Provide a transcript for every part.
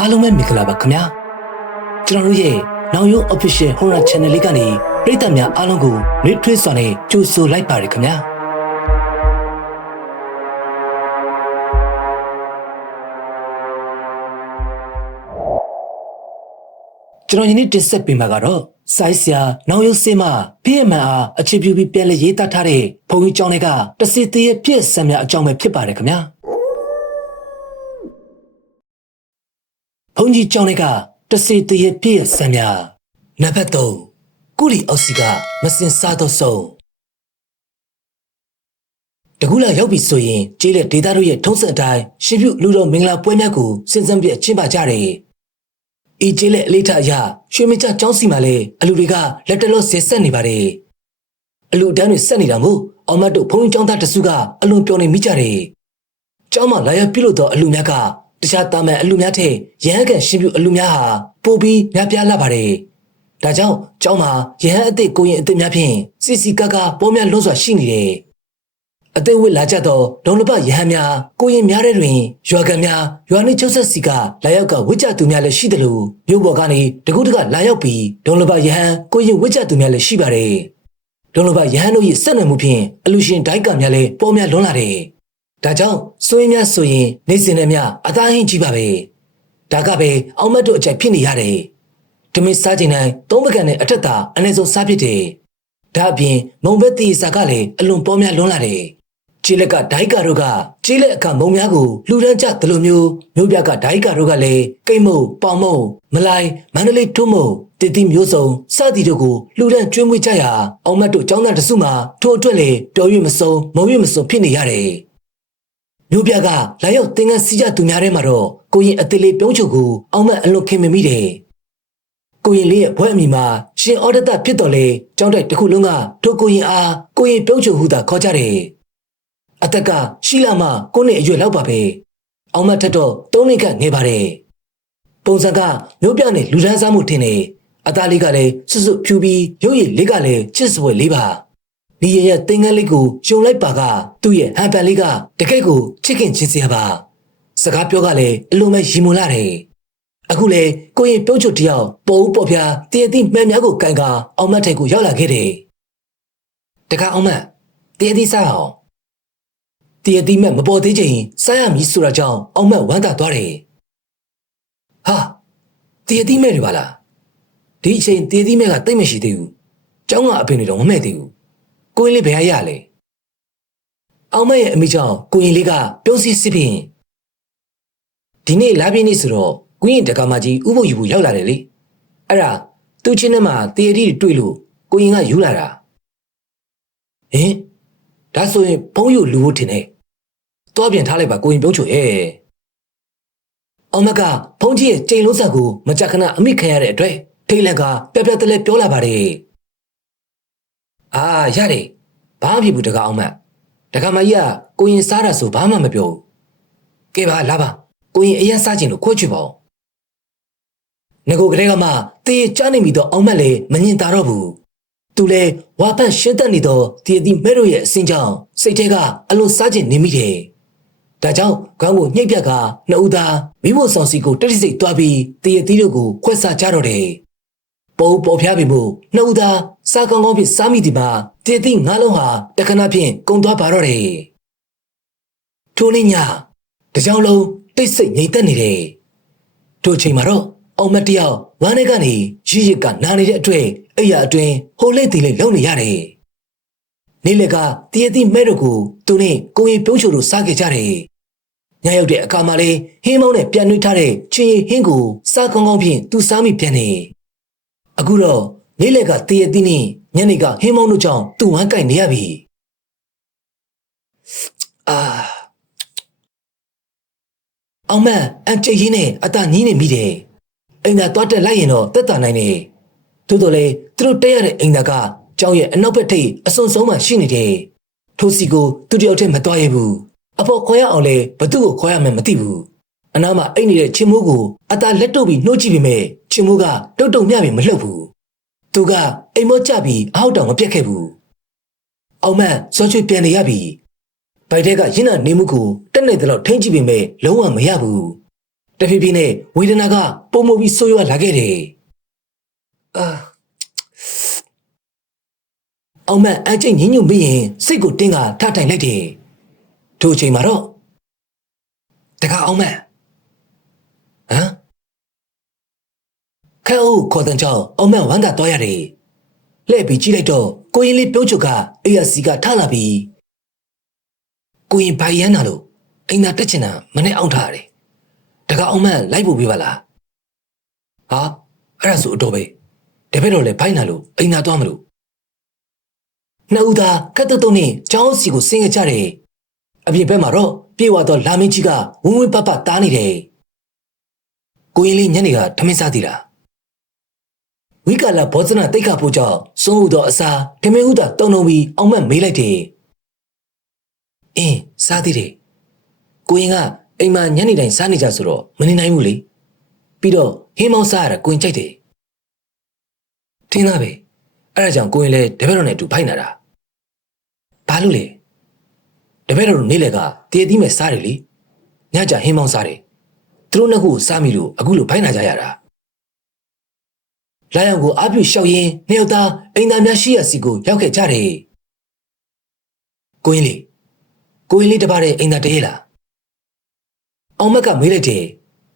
အားလုံးပဲမင်္ဂလာပါခင်ဗျာကျွန်တော်တို့ရဲ့နောင်ရုံ official horror channel လေးကနေပရိသတ်များအားလုံးကိုနှွေးထွေးစွာနဲ့ကြိုဆိုလိုက်ပါရခင်ဗျာကျွန်တော်ယနေ့တင်ဆက်ပေးမှာကတော့စိုင်းဆရာနောင်ရုံစေးမပြည့်မှန်အားအခြေပြုပြီးပြန်လည်ရေးသားထားတဲ့ဘုံကြီးကျောင်းတွေကတစီသေးရဲ့ပြည့်စံများအကြောင်းပဲဖြစ်ပါတယ်ခင်ဗျာဘုံကြီးကျောင်းတွေကတစီသေးရဲ့ပြည့်စံများနံပါတ်3ကုလီအောက်စီကမစင်စားသောဆုံးတကူလာရောက်ပြီဆိုရင်ကျေးလက်ဒေသတို့ရဲ့ထုံးစံအတိုင်းရှင်ပြုလူတော်မင်္ဂလာပွဲများကိုစဉ်ဆက်ပြည့်ကျင်းပကြတယ်အေးကျေးလက်အလေးထားအရာရွှေမကြကျောင်းစီမှာလည်းအလူတွေကလက်တလော့ဆဲဆက်နေပါတယ်အလူတန်းတွေဆက်နေတာမို့အောင်မတ်တို့ဘုံကြီးကျောင်းသားတစုကအလွန်ပျော်နေမိကြတယ်ကျောင်းမှာလာရောက်ပြုလုပ်သောအလူများကတခြားတာမန်အလူများထက်ရဟန်းကန်ရှင်ပြုအလူများဟာပိုပြီးများပြားလာပါတယ်ဒါကြောင့်ကျောင်းမှာရဟန်းအသစ်ကိုရင်အသစ်များဖြင့်စီစီကားကားပေါ်များလွန်းစွာရှိနေတယ်အသေးဝစ်လာကြသောဒုံလပရဟန်းများကိုရင်များတဲ့တွင်ရွာကန်များရွာနှင့်ချုပ်ဆက်စီကလာရောက်ကဝစ်ကြသူများလည်းရှိတယ်လို့မြို့ပေါ်ကနေတကူတကလာရောက်ပြီးဒုံလပရဟန်းကိုရင်ဝစ်ကြသူများလည်းရှိပါတယ်ဒုံလပရဟန်းတို့၏ဆက်နွယ်မှုဖြင့်အလူရှင်ဒိုက်ကများလည်းပေါ်များလွန်းလာတယ်ဒါကြောင့်ဆိုရင်များဆိုရင်နေစင်နဲ့များအသားဟင်းကြီးပါပဲဒါကပဲအောင်မတ်တို့အကြိုက်ဖြစ်နေရတယ်ဓမင်းစားခြင်းတိုင်းသုံးပကံနဲ့အထက်သာအနည်းဆုံးစားဖြစ်တယ်ဒါအပြင်မုံဘက်တီစာကလည်းအလွန်ပေါ်များလွန်းလာတယ်ကျေးလက်ကဒိုက်ကာတို့ကကျေးလက်အခမုံများကိုလှူဒန်းကြသလိုမျိုးမြို့ပြကဒိုက်ကာတို့ကလည်းကိတ်မုံပေါင်မုံမလိုက်မန္တလေးထုံးမုံတတိမျိုးစုံစသည်တို့ကိုလှူဒန်းကျွေးမွေးကြရာအောင်မတ်တို့ចောင်းသားတစုမှာထို့အတွက်လေတော်၍မဆုံးမုံ၍မဆုံးဖြစ်နေရတယ်မြို့ပြကလာရောက်သင်္ကန်းစီးကြသူများထဲမှာတော့ကိုရင်အသေးလေးပြုံးချုပ်ကိုအောင်မတ်အလွန်ခင်မမိတယ်ကိုရင်လေးရဲ့ဘွဲ့အမိမှာရှင်အော်ဒတာဖြစ်တော်လေကျောင်းတိုက်တစ်ခုလုံးကထိုကိုရင်အားကိုရင်ပြုံးချုပ်ဟုသာခေါ်ကြတယ်အသက်ကရှိလာမှကိုနှစ်အရွယ်လောက်ပါပဲအောင်မထက်တော့3နှစ်ခန့်ငယ်ပါတယ်ပုံစံကမျိုးပြနဲ့လူဒန်းစားမှုထင်တယ်အသားလေးကလည်းစွတ်စွတ်ဖြူပြီးရုပ်ရည်လေးကလည်းချစ်စပွဲလေးပါဒီရဲ့သင်္ကန်းလေးကိုရှုံလိုက်ပါကသူ့ရဲ့ဟန်ပန်လေးကတကယ့်ကိုချစ်ခင်ချစ်စရာပါစကားပြောကလည်းအလိုမဲ့ရီမွန်လာတယ်အခုလေကိုရင်ပြုံးချုပ်တယောက်ပေါ်ဦးပေါ်ဖျားတည်တည်မှန်များကိုကန်ကအောင်မထက်ကိုရောက်လာခဲ့တယ်တခါအောင်မတည်တည်စားအောင်တည်တည်မဲ့မပေါ်သေးချိန်စားရမည်ဆိုတာကြောင့်အောင်မဝမ်းသာသွားတယ်ဟာတည်တည်မဲ့တွေပါလားဒီအချိန်တည်တည်မဲ့ကတိတ်မရှိသေးဘူးကျောင်းကအဖေနေတော့မမဲ့သေးဘူးကိုရင်လေးဘယ်ရလဲအောင်မရဲ့အမိကြောင့်ကိုရင်လေးကပြုံးစီစစ်ဖြင့်ဒီနေ့လာပြင်းနေဆိုတော့ကိုရင်တက္ကမကြီးဥပုပ်ယူဖို့ရောက်လာတယ်လေအဲ့ဒါသူ့ချင်းထဲမှာတည်ရည်တွေ့လို့ကိုရင်ကယူလာတာဟင်ဒါဆိုရင်ဘုံယူလူဖို့ထင်တယ်တွားပြန်ထားလိုက်ပါကိုရင်ပြုံးချွေအောင်မကဘုံကြီးရဲ့ကြိမ်လုံးဆက်ကိုမကြခဏအမိခံရတဲ့အတွက်ထိတ်လန့်ကပြပြတလဲပြောလာပါတယ်အာရတယ်ဘာမှဖြစ်ဘူးတကအောင်မတကမကြီးကကိုရင်စားတာဆိုဘာမှမပြောဘူးကဲပါလာပါကိုရင်အရင်စားခြင်းလို့ခိုးချွေပါဦးငကိုကလေးကမှတေးကြားနေမိတော့အောင်မလည်းမငင်တာတော့ဘူးသူလဲဝါပန့်ရှင်းတတ်နေတော့ဒီအသီးမဲတို့ရဲ့အစင်းကြောင့်စိတ်ထဲကအလွန်စားခြင်းနေမိတယ်ဒါကြောင့်ခေါင်းကိုညှိပ်ပြကနှစ်ဦးသားမိဖို့ဆောင်စီကိုတတိစိတ်တွားပြီးတည်ရသီးတို့ကိုခွဲစားကြတော့တယ်ပေါ်ဖျားပြီမို့နှစ်ဦးသားစားကောင်းကောင်းဖြင့်စားမိဒီမှာတည်သီးငါးလုံးဟာတခဏဖြင့်ကုံသွားပါတော့တယ်ထိုနေ့ညတကြောင်လုံးတိတ်ဆိတ်ငြိမ်သက်နေတယ်ထိုအချိန်မှာတော့အောင်မတယောက်ဝမ်းထဲကနေရစ်ရစ်ကနာနေတဲ့အတွက်အိယာအတွင်းဟိုလိတ်တီလေးလုံနေရတယ်နေ့လက်ကတည်ရသီးမဲတို့ကိုသူနဲ့ကိုရင်ပြုံးချိုတို့စားခဲ့ကြတယ်ညရောက်တဲ့အခါမှာလေဟင်းမောင်းနဲ့ပြန်နှွေးထားတဲ့ချင်းရည်ဟင်းကိုစားကောင်းကောင်းဖြင့်သူစားမိပြန်တယ်အခုတော့နေ့လက်ကတည်ရသီးနဲ့ညနေကဟင်းမောင်းတို့ကြောင့်သူ့ဝမ်းကိုက်နေရပြီအောင်မအကြိတ်ရင်းနဲ့အသာညီးနေမိတယ်အိမ်သာတွားတက်လိုက်ရင်တော့တက်တာနိုင်တယ်သို့တော်လေသူတို့တက်ရတဲ့အိမ်သာကကျောင်းရဲ့အနောက်ဘက်ထိပ်အစွန်ဆုံးမှရှိနေတယ်ထိုစီကိုသူတယောက်တည်းမတွားရဘူးအဖေခေါ်ရအောင်လေဘသူ့ကိုခေါ်ရမယ်မသိဘူးအနားမှာအိတ်နေတဲ့ချင်းမိုးကိုအသာလက်တုပ်ပြီးနှိုးကြည့်ပေမဲ့ချင်းမိုးကတုတ်တုံမြပြီမလှုပ်ဘူးသူကအိမ်မောကျပြီးအဟောက်တောင်မပြတ်ခဲ့ဘူးအောင်မစောချွေပြန်နေရပြီဗိုက်ထဲကရင်းနာနေမှုကိုတက်နေတယ်လို့ထိန်းကြည့်ပေမဲ့လုံးဝမရဘူး တဖြည်းဖြည်းနဲ့ဝေဒနာကပုံမပြီးဆိုးရွားလာခဲ့တယ်အောင်မန်အကျိတ်ညင်ညွတ်ပြီးရင်စိတ်ကိုတင်းကထထိုင်လိုက်တယ်ထိုအချိန်မှာတော့တခါအောင်မန်ဟမ်ခဲအိုးခေါ်တဲ့ကြောင့်အောင်မန်ဝမ်းသာသွားရတယ်လှည့်ပြီးကြည့်လိုက်တော့ကိုရင်လေးပြုံးချုပ်ကအေးရစီကထလာပြီးကိုရင်ဘိုင်ရမ်းလာလို့အိမ်သာတက်ချင်တာမနဲ့အောင်ထားရတယ်တခါအောင်မန်လိုက်ဖို့ပြပါလားဟာအဲ့ဒါဆိုအတော်ပဲတပည့်တော်လည်းဘိုင်နာလို့အိမ်သာသွားမလို့နှစ်ဦးသာကတ်တုတ်နဲ့ကျောင်းစီကိုဆင်းခဲ့ကြတယ်အပြင်ဘက်မှာတော့ပြေဝတော့လာမင်းကြီးကဝင်းဝင်းပပတားနေတယ်ကိုရင်လေးညနေကထမင်းစားသေးတာဝိကာလဘောဇနာတိတ်ခဖို့ကြောင့်စွန့်ဥသောအစာထမင်းဥသာတုံပြီးအောင်မက်မေးလိုက်တယ်အင်းစားသေးတယ်ကိုရင်ကအိမ်မှာညနေတိုင်းစားနေကြဆိုတော့မနေနိုင်ဘူးလေပြီးတော့ဟင်းမောင်းစားရတာကိုရင်ကြိုက်တယ်ထင်းသားပဲအဲ့ဒါကြောင့်ကိုရင်လည်းတပည့်တော်နဲ့အတူဖိုက်နာတာဘာလို့လဲတပည့်တော်တို့နေ့လည်ကတည်သီးမဲ့စားတယ်လေညကြဟင်းမောင်းစားတယ်သူတို့နှစ်ခုစားမိလို့အခုလိုဖိုက်နာကြရတာလာရောက်ကိုအားပြုလျှောက်ရင်းနှစ်ယောက်သားအိမ်သားများရှိရစီကိုရောက်ခဲ့ကြတယ်ကိုရင်လေးတပါးတဲ့အိမ်သားတည်းလားအောင်မက်ကမေးလိုက်တယ်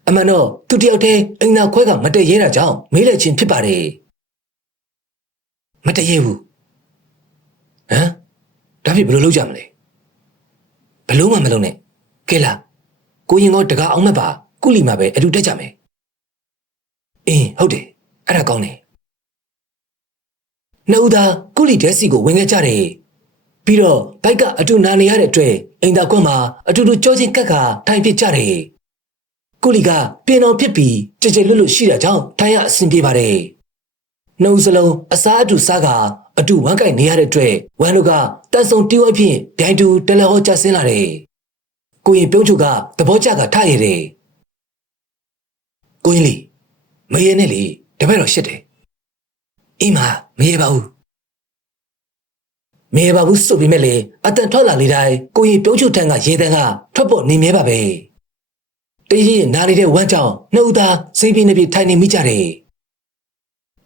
အမှန်တော့သူတယောက်တည်းအိမ်သားခွဲကမတည့်ရဲတာကြောင့်မေးလိုက်ခြင်းဖြစ်ပါတယ်မတည့်ရဲဘူးဟမ်ဒါဖြစ်ဘယ်လိုလုပ်ကြမလဲဘယ်လို့မှမလုပ်နဲ့ကဲလားကိုရင်ကတကားအောင်မက်ပါကုလီမှာပဲအတူတက်ကြမယ်အင်းဟုတ်တယ်အဲ့ဒါကောင်းတယ်နှစ်ဦးသားကုလီတဲစီကိုဝင်ခဲ့ကြတယ်ပြီးတော့ဘိုက်ကအတူနာနေရတဲ့အတွက်အိမ်သာကွက်မှာအတူတူကြောချင်းကက်ကထိုင်ဖြစ်ကြတယ်ကုလီကပြင်းအောင်ဖြစ်ပြီးကြည်ကြည်လွတ်လွတ်ရှိတာကြောင့်ထိုင်ရအဆင်ပြေပါတယ်နှုတ်စလုံးအစားအတူစားကအတူဝမ်းကိုက်နေရတဲ့အတွက်ဝမ်းတို့ကတန်ဆုံတီးဝိုင်းဖြင့်ဒိုင်တူတလဲဟောကျဆင်းလာတယ်ကိုရင်ပြုံးချုပ်ကသဘောကျကထရရတယ်ကိုရင်လေးမရေနဲ့လေတပည့်တော်ရှစ်တယ်အိမ်မှာမရေပါဘူးဆိုပေမဲ့လေအတန်ထွက်လာလေတိုင်းကိုရင်ပြုံးချုပ်ထန်ကရေတန်းကထွက်ပေါ်နေမြဲပါပဲတည်ရည်နားနေတဲ့ဝမ်းကြောင့်နှစ်ဦးသားစိတ်ပြင်းနေပြထိုင်နေမိကြတယ်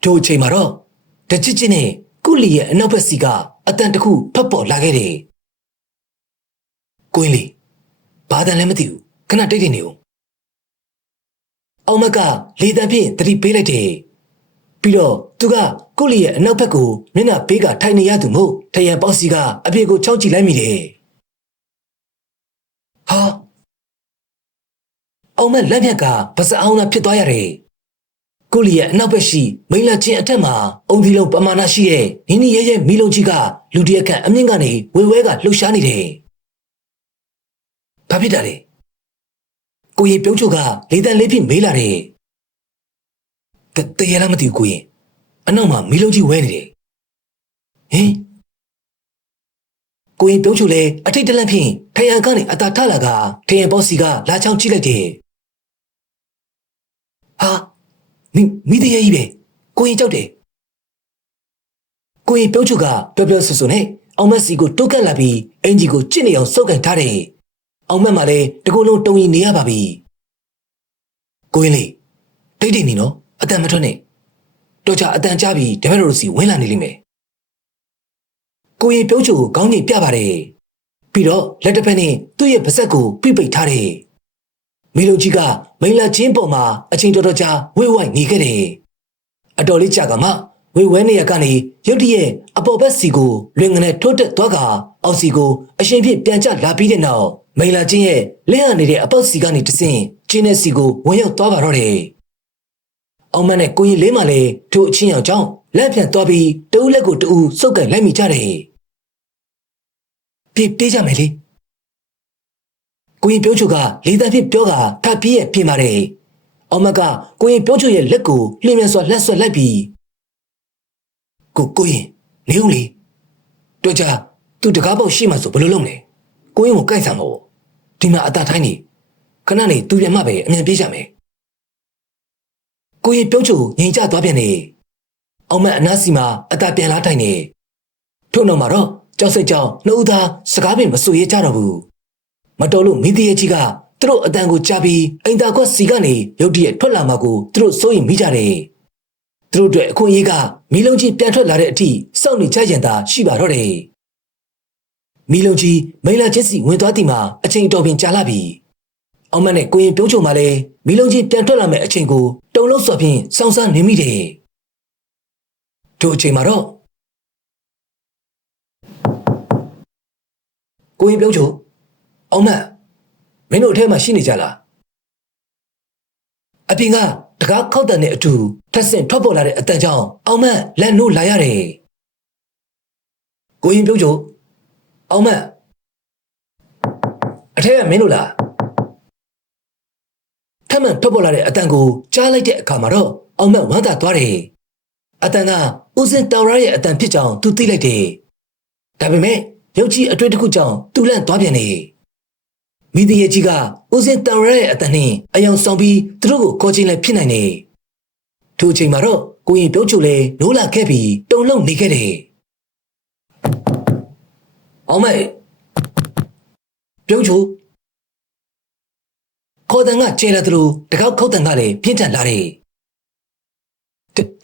ထိုအချိန်မှာတော့တချစ်ချင်းနဲ့ကုလီရဲ့အနောက်ဘက်စီကအတန်တစ်ခုထွက်ပေါ်လာခဲ့တယ်ကိုရင်လေးဘာတန်လည်းမသိဘူးခဏတိတ်တိတ်နေဦးအောင်မကလေတံဖြင့်တတိပေးလိုက်တယ်ပြီးတော့သူကကုလီရဲ့အနောက်ဘက်ကိုမျက်နှာဘေးကထိုင်နေရသူမို့ထရံပေါစီကအပြေကိုချောင်းကြည့်လိုက်မိတယ်ဟာအောင်မလက်မြက်ကပစအောင်သာဖြစ်သွားရတယ်ကုလီရဲ့အနောက်ဘက်ရှိမိလာချင်းအထက်မှာအုံဒီလုံးပမာဏရှိတဲ့နီနီရဲရဲမီလုံးကြီးကလူတရက်ခန့်အမြင့်ကနေဝဲဝဲကလှုပ်ရှားနေတယ်ဘာဖြစ်တာလဲကိုရင်ပြုံးချုပ်ကလေတံလေးဖြင့်မေးလာတယ်တရလားမသိဘူးကိုရင်အနောက်မှာမီလုံးကြီးဝဲနေတယ်ဟင်ကိုရင်ပြုံးချုပ်လည်းအထိတ်တလန့်ဖြင့်ထရံကနေအသာထလာကထရံပေါစီကလာချောင်းကြည့်လိုက်တယ်ဟာမိတရေကြီးပဲကိုရင်ကြောက်တယ်ကိုရင်ပြုံးချုပ်ကပျော်ပျော်ဆူဆူနဲ့အောင်မက်စီကိုတိုးကပ်လာပြီးအင်ဂျီကိုကြစ်နေအောင်စုပ်ကန်ထားတယ်အောင်မက်မှလည်းတကူလုံးတုံရင်နေရပါပြီကိုရင်လေးတိတ်တိတ်နေနော်အတန်မထွက်နဲ့တော့ကြအတန်ကြပြီးတပည့်တော်စီဝင်လာနေလိမ့်မယ်ကိုရင်ပြုံးချုပ်ကိုခေါင်းငိတ်ပြပါတယ်ပြီးတော့လက်တစ်ဖက်နဲ့သူ့ရဲ့ပါးစပ်ကိုပိတ်ထားတယ်မီလုံကြီးကမိန်လာချင်းပေါ်မှာအချိန်တော်ကြာဝိဝိုက်နေခဲ့တယ်အတော်လေးကြာကမှဝေဝဲနေရကနေရုတ်တရက်အပေါ်ဘက်စီကိုလွင်ငနဲ့ထိုးတက်သွားကအောက်စီကိုအရှင်ဖြစ်ပြန်ကျလာပြီးတဲ့နောက်မိန်လာချင်းရဲ့လက်ရနေတဲ့အပေါက်စီကနေတဆင့်ကျင်းတဲ့စီကိုဝင်ရောက်သွားပါတော့တယ်အောင်မနဲ့ကိုရင်လေးမှလည်းထိုအချင်းရောက်ကြောင်းလက်ပြန်သွားပြီးတူးလက်ကိုတူးစုပ်ကန်လိုက်မိကြတယ်ပြေးကြမယ်လေကိုရင်ပြုံးချုပ်ကလေတံဖြစ်ပြောကထပ်ပြေးရဲ့ပြင်ပါတယ်အောင်မကကိုရင်ပြုံးချုပ်ရဲ့လက်ကိုလျင်မြန်စွာလက်ဆွဲလိုက်ပြီးကိုရင်နေဦးလေတွေ့ကြသူတကားပေါက်ရှိမှဆိုဘယ်လိုလုပ်မလဲကိုရင်ကိုကိုက်ဆံမို့ဒီမှာအသာထိုင်းနေခဏနေသူပြန်မှပဲအမြန်ပြေးကြမယ်ကိုရင်ပြုံးချုပ်ငြိမ်ချသွားပြန်နေအောင်မအနားစီမှာအသာပြန်လာထိုင်နေထို့နောက်မှာတော့ကြောက်စိတ်ကြောင့်နှစ်ဦးသားစကားပင်မဆိုရဲကြတော့ဘူးမတော်လို့မိသေးရဲ့ကြီးကသူ သူတို့အတန်ကိုကြားပြီးအိမ်သာခွက်စီကနေရုတ်တရက်ထွက်လာမှကိုသူတို့စိုးရိမ်မိကြတယ်။သူတို့အတွက်အခွင့်အရေးကမီလုံးကြီးပြန်ထွက်လာတဲ့အထိစောင့်နေကြရန်သာရှိပါတော့တယ်။မီလုံးကြီးမိန်လာချင်းစီဝင်သွားသည်မှာအချိန်တော်ပင်ကြာလာပြီ။အောင်မနဲ့ကိုရင်ပြုံးချုံမှလည်းမီလုံးကြီးပြန်ထွက်လာမယ့်အချိန်ကိုတုံလုံးစွာဖြင့်စောင့်စားနေမိတယ်။ထိုအချိန်မှာတော့ကိုရင်ပြုံးချုံအောင်မမင်းတို့အထဲမှာရှိနေကြလားအပြင်ကတကားခောက်တန်တဲ့အတူထက်ဆင့်ထွက်ပေါ်လာတဲ့အတန်ကြောင့်အောင်မလန့်နိုးလာရတယ်ကိုရင်ပြုံးချုံအောင်မအထဲကမင်းတို့လားထပ်မံထွက်ပေါ်လာတဲ့အတန်ကိုကြားလိုက်တဲ့အခါမှာတော့အောင်မဝမ်းသာသွားတယ်အတန်ကဦးစင်တောင်ရရဲ့အတန်ဖြစ်ကြောင်းသူသိလိုက်တယ်ဒါပေမဲ့ရုပ်ကြီးအတွေ့တစ်ခုကြောင့်သူလန့်သွားပြန်တယ်မိသည်ရဲ့ကြီးကဦးစင်တောင်ရရဲ့အတန်နဲ့အယောင်ဆောင်ပြီးသူတို့ကိုခေါ်ချင်းလည်းဖြစ်နိုင်တယ်ထိုအချိန်မှာတော့ကိုရင်ပြုံးချုံလည်းနိုးလာခဲ့ပြီးတုံလုံးနေခဲ့တယ်အောင်မပြုံးချုံခေါ်တန်ကကျဲလာသလိုတကောက်ခောက်တန်ကလည်းပြင်းထန်လာတယ်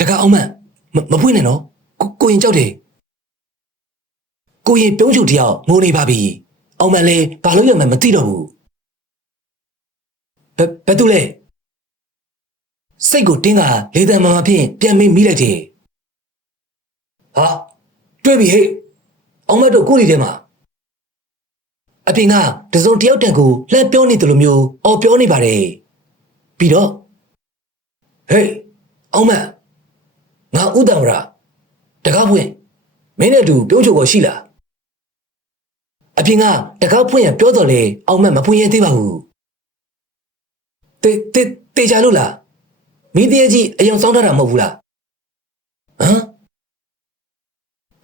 တကောက်အောင်မဖွင့်နဲ့နော်ကိုရင်ကြောက်တယ်ကိုရင်ပြုံးချုံတယောက်ငိုနေပါပြီအောင်မလည်းဘာလို့ရမှမသိတော့ဘူးဘယ်သူလဲစိတ်ကိုတင်းကလေတံမာမဖြင့်ပြန်မေးမိလိုက်တယ်ဟာတွေ့ပြီဟဲ့အောင်မတို့ကိုရီထဲမှာအပြင်ကတစုံတယောက်တန်ကိုလှမ်းပြောနေတယ်လို့မျိုးအော်ပြောနေပါတယ်ပြီးတော့ဟေးအောင်မငါဥတံဝရတကားဖွင့်မင်းနဲ့တူပြုံးချုံကိုရှိလားအပြင်ကတကားဖွင့်ရပြောတော်လေအောင်မမဖွင့်ရသေးပါဘူးတေချာလို့လားမိသေးကြီးအယောင်စောင်းထားတာမဟုတ်ဘူးလားဟမ်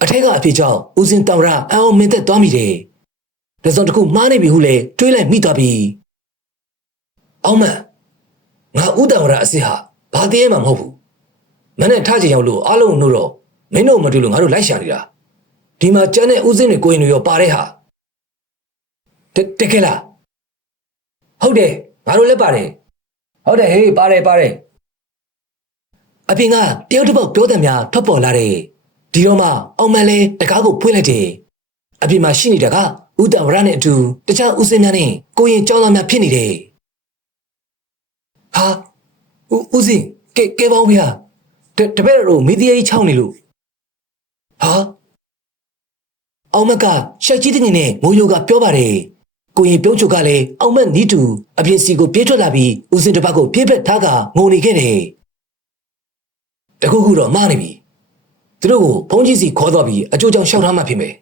အထက်ကအဖြစ်ကြောင့်ဦးစင်တောင်ရအအောင်မင်းသက်သွားမိတယ်တစုံတစ်ခုမှားနေပြီဟုလေတွေးလိုက်မိသွားပြီအောင်မငါဥတံဝရအစ်စ်ဟာဘာတည်းမှမဟုတ်ဘူးမနဲ့ထားချင်ရောက်လို့အားလုံးတို့တော့မင်းတို့မတွေ့လို့ငါတို့လိုက်ရှာနေတာဒီမှာကျန်တဲ့ဦးစင်းတွေကိုရင်တွေရောပါတဲ့ဟာတကယ်လားဟုတ်တယ်ငါတို့လည်းပါတယ်ဟုတ်တယ်ဟေးပါတယ်အပြင်ကတယောက်တစ်ပေါက်ပြောတယ်များထွက်ပေါ်လာတယ်ဒီတော့မှအောင်မလဲတကားကိုဖွင့်လိုက်တယ်အပြင်မှာရှိနေတာကဥတံဝရနဲ့အတူတခြားဦးစင်းများနဲ့ကိုရင်ကြောင်းသားများဖြစ်နေတယ်ဟာဦးစင်းကဲပေါင်းဗျာတပည့်တော်မိသေးကြီးချောင်းနေလို့ဟာအောင်မကရှက်ကြီးတဲ့ငင်နဲ့မိုးယိုကပြောပါတယ်ကိုရင်ပြုံးချုံကလည်းအောင်မနီးတူအပြင်စီကိုပြေးထွက်လာပြီးဦးစင်းတစ်ပတ်ကိုပြေးပက်ထားကငုံနေခဲ့တယ်တခုခုတော့မှားနေပြီသူတို့ကိုဘုန်းကြီးစီခေါ်တော့ပြီးအကျိုးကြောင့်ရှောက်ထားမှဖြစ်မယ်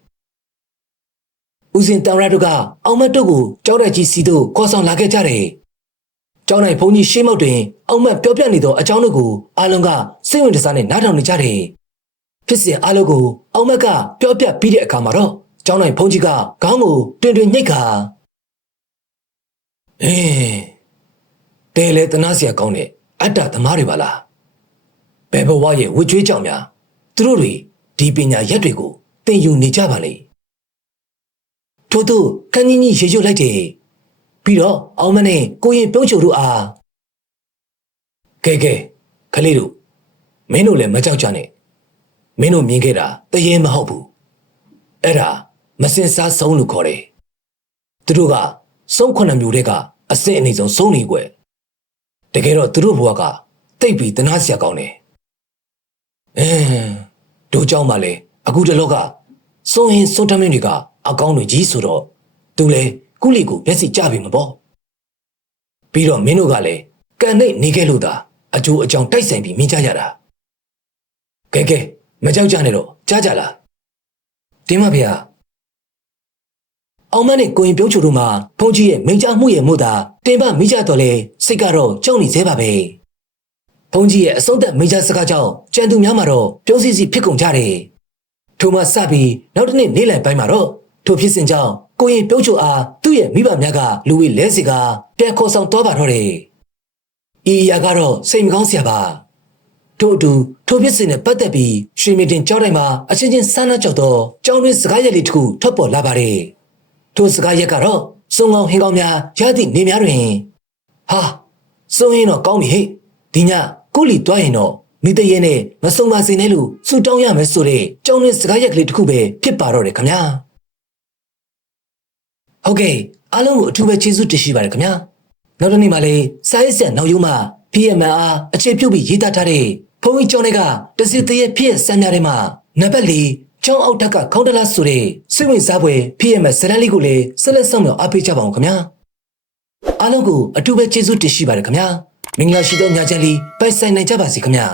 ဦးစင်တန်ရတို့ကအောင်မတ်တို့ကိုကြောက်တဲ့ကြီးစီတို့ခေါ်ဆောင်လာခဲ့ကြတယ်။ကျောင်းနိုင်ဘုန်းကြီးရှေးမောက်တွင်အောင်မတ်ပြောပြနေသောအကြောင်းတို့ကိုအားလုံးကစိတ်ဝင်စားနဲ့နားထောင်နေကြတယ်။ဖြစ်စဉ်အားလုံးကိုအောင်မတ်ကပြောပြပြီးတဲ့အခါမှာတော့ကျောင်းနိုင်ဘုန်းကြီးကခေါင်းကိုတွင်ညှိတ်ခါတဲလေတနာစရာကောင်းတဲ့အတ္တသမားတွေပါလား။ဘယ်ဘဝရဲ့ဝှေ့ကျွေးကြောင်များသူတို့တွေဒီပညာရက်တွေကိုသင်ယူနေကြပါလေ။ထို့သူခန်းကြီးကြီးရေရွတ်လိုက်တယ်ပြီးတော့အောင်မနဲ့ကိုရင်ပြုံးချုံတို့အားကဲခလေးတို့မင်းတို့လည်းမကြောက်ကြနဲ့မင်းတို့မြင်ခဲ့တာတရေမဟုတ်ဘူးအဲ့ဒါမစင်စားဆုံးလို့ခေါ်တယ်သူတို့ကစုံ9မျိုးတည်းကအစင်အနေဆုံးဆုံးနေကွယ်တကယ်တော့သူတို့ဘဝကတိတ်ပြီးတနာစရာကောင်းတယ်တို့เจ้าမှလည်းအခုတလောကစွန်ရင်စွန်တမင်းတွေကအကောင်းတွေကြီးဆိုတော့သူလဲကုလီကိုမျက်စိကျပြီမပေါ့ပြီးတော့မင်းတို့ကလည်းကန်နှိတ်နေခဲ့လို့သာအကျိုးအကြောင်းတိုက်ဆိုင်ပြီးမြင်ကြရတာကဲမကြောက်ကြနဲ့တော့ကြားကြလားတင်းမဖေဟာအောင်မနဲ့ကိုရင်ပြုံးချုံတို့မှာဖုန်ကြီးရဲ့မိန်ကြားမှုရဲ့မို့သာတင်ပမိကြတော့လေစိတ်ကတော့ကြောက်နေသေးပါပဲဖုန်ကြီးရဲ့အဆုံးသက်မိကြားစကားကြောင့်ကြံသူများမှာတော့ပြုံးစီဖြစ်ကုန်ကြတယ်ထိုမှစပြီးနောက်တစ်နေ့နေ့လယ်ပိုင်းမှာတော့ထိုဖြစ်စဉ်ကြောင့်ကိုရင်ပြုံးချုံအားသူ့ရဲ့မိဘများကလူဝေးလဲစီကပြန်ခေါ်ဆောင်သွားပါတော့တယ်။ဤအရာကတော့စိတ်မကောင်းစရာပါ။ထို့အတူထိုဖြစ်စဉ်နဲ့ပတ်သက်ပြီးရွှေမင်းတင်ကျောင်းတိုင်းမှာအချင်းချင်းဆန်းနှကြောက်သောကျောင်းတွင်းစကားရက်လေးတစ်ခုထွက်ပေါ်လာပါတယ်။ထိုစကားရက်ကတော့ စုံကောင်ဟင်းကောင်းများရသည့်နေများတွင်ဟာစုံရင်တော့ကောင်းပြီဟဲ့ဒီညကိုလီတွားရင်တော့မိတရေနဲ့မစုံပါစေနဲ့လို့ဆူတောင်းရမယ်ဆိုတဲ့ကြောင်းနဲ့စကားရက်ကလေးတစ်ခုပဲဖြစ်ပါတော့တယ်ခင်ဗျာဟုတ်ကဲ့အားလုံးကိုအထူးပဲကျေးဇူးတင်ရှိပါတယ်ခင်ဗျာနောက်တစ်နေ့မှလည်းစာရေးဆရာနောက်ရုံးမှ PMR အခြေပြုပြီးရေးသားထားတဲ့ဘုံကြီးကျောင်းတွေကတစီတရဲ့ဖြစ်ဆန်းများထဲမှာနံပါတ်၄ကျောင်းအောက်ထက်ကခေါင်းတလားဆိုတဲ့စိတ်ဝင်စားဖွယ် PMR ဇာတ်လမ်းလေးကိုလည်းဆက်လက်ဆောင်မြောက်အားပေးကြပါအောင်ခင်ဗျာအားလုံးကိုအထူးပဲကျေးဇူးတင်ရှိပါတယ်ခင်ဗျာမင်္ဂလာရှိသောညချမ်းလေးပိုင်ဆိုင်နိုင်ကြပါစေခင်ဗျာ